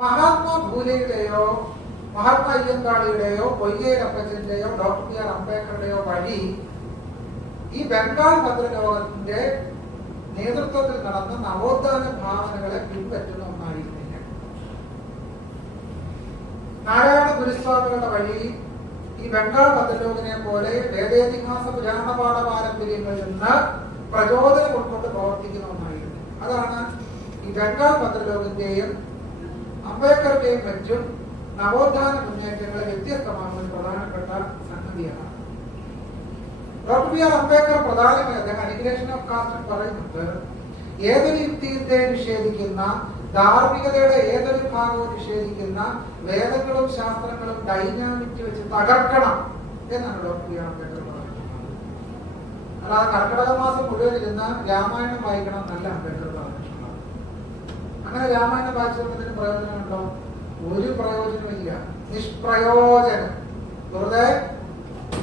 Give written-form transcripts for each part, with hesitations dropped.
മഹാത്മാ ഫൂലെയുടെയോ മഹാത്മാ അയ്യങ്കാളിയുടെയോ പൊയ്കയിലപ്പച്ചന്റെയോ ഡോക്ടർ ബി.ആർ. അംബേദ്കറുടെയോ വഴി ഈ ബംഗാൾ ഭദ്രലോകത്തിന്റെ നേതൃത്വത്തിൽ നടന്ന നവോത്ഥാന ഭാവനകളെ പിൻപറ്റുന്ന ഒന്നായിരുന്നില്ല. നാരായണ ഗുരുസ്വാമികളുടെ വഴി ഈ ബംഗാൾ ഭദ്രലോകിനെ പോലെ വേദേതിഹാസ പുരാണപാഠ പാരമ്പര്യങ്ങളിൽ നിന്ന് പ്രചോദനം ഉൾക്കൊണ്ട് പ്രവർത്തിക്കുന്ന ഒന്നായിരുന്നു. അതാണ് ഈ ബംഗാൾ ഭദ്രലോകിന്റെയും അംബേദ്കറുടെയും മറ്റും നവോത്ഥാന മുന്നേറ്റങ്ങളെ വ്യത്യസ്തമാകുന്ന ഒരു പ്രധാനപ്പെട്ട സംഗതിയാണ്. Doctor BR. അംബേദ്കർ പ്രധാനമായി അദ്ദേഹം അനിഗ്രേഷൻ ഓഫ് കാസ്റ്റ് പറയുന്നത് ഏതൊരു യുക്തിയെ നിഷേധിക്കുന്ന, ധാർമ്മികതയുടെ ഏതൊരു ഭാഗവും നിഷേധിക്കുന്ന വേദങ്ങളും ശാസ്ത്രങ്ങളും ഡൈനാമിക് വെച്ച് തകർക്കണം എന്നാണ് ഡോക്ടർ ബി.ആർ. അംബേദ്കർ പറയുന്നത്. അല്ലാതെ കർക്കിടക മാസം മുഴുവൻ ഇരുന്ന് രാമായണം വായിക്കണം എന്നല്ല അംബേദ്കർ പറഞ്ഞിട്ടുള്ളത്. അങ്ങനെ രാമായണം വായിച്ചതിന് പ്രയോജനമുണ്ടോ? ഒരു പ്രയോജനമില്ല, നിഷ്പ്രയോജനം. വെറുതെ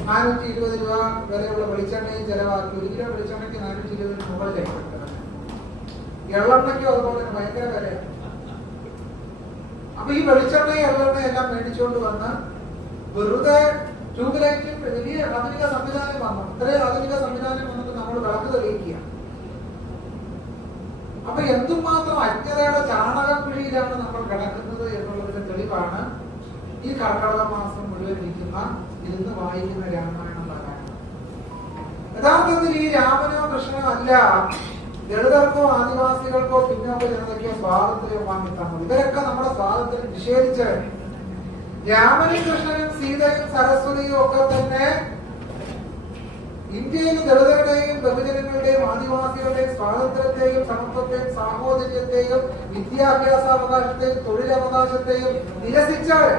420 രൂപ വരെയുള്ള വെളിച്ചെണ്ണയും ചെലവാക്കി 1 കിലോ വെളിച്ചെണ്ണയ്ക്ക് 420 മുകളിലേക്ക്. എള്ളെണ്ണയ്ക്കും അതുപോലെ തന്നെ ഭയങ്കര വിലയാണ്. അപ്പൊ ഈ വെളിച്ചെണ്ണയും എള്ളെണ്ണയും എല്ലാം മേടിച്ചുകൊണ്ട് വന്ന് വെറുതെ ട്യൂബ്ലൈറ്റും വലിയ ആധുനിക സംവിധാനം വന്നു. ഇത്രയും ആധുനിക സംവിധാനം വന്നിട്ട് നമ്മൾ വിളക്ക് തെളിയിക്കുക. അപ്പൊ എന്തുമാത്രം അജ്ഞതയുടെ ചാണകക്കുഴിയിലാണ് നമ്മൾ കിടക്കുന്നത് എന്നുള്ളതിന്റെ തെളിവാണ് ഈ കർക്കിടക മാസം മുഴുവൻ ഇരുന്ന് വായിക്കുന്ന രാമായണം പാരായണം. യഥാർത്ഥത്തിൽ ഈ രാമനോ കൃഷ്ണനോ അല്ല ദളിതർക്കോ ആദിവാസികൾക്കോ പിന്നോക്ക ജനതയ്ക്കോ സ്വാതന്ത്ര്യം വാങ്ങിത്തന്നത്. ഇവരൊക്കെ നമ്മുടെ സ്വാതന്ത്ര്യം നിഷേധിച്ചവർ. രാമനും കൃഷ്ണനും സീതയും സരസ്വതിയും ഒക്കെ തന്നെ ഇന്ത്യയിൽ ദളിതരുടെയും ബഹുജനങ്ങളുടെയും ആദിവാസികളുടെയും സ്വാതന്ത്ര്യത്തെയും സമത്വത്തെയും സാഹോദര്യത്തെയും വിദ്യാഭ്യാസ അവകാശത്തെയും തൊഴിലവകാശത്തെയും നിരസിച്ചവർ.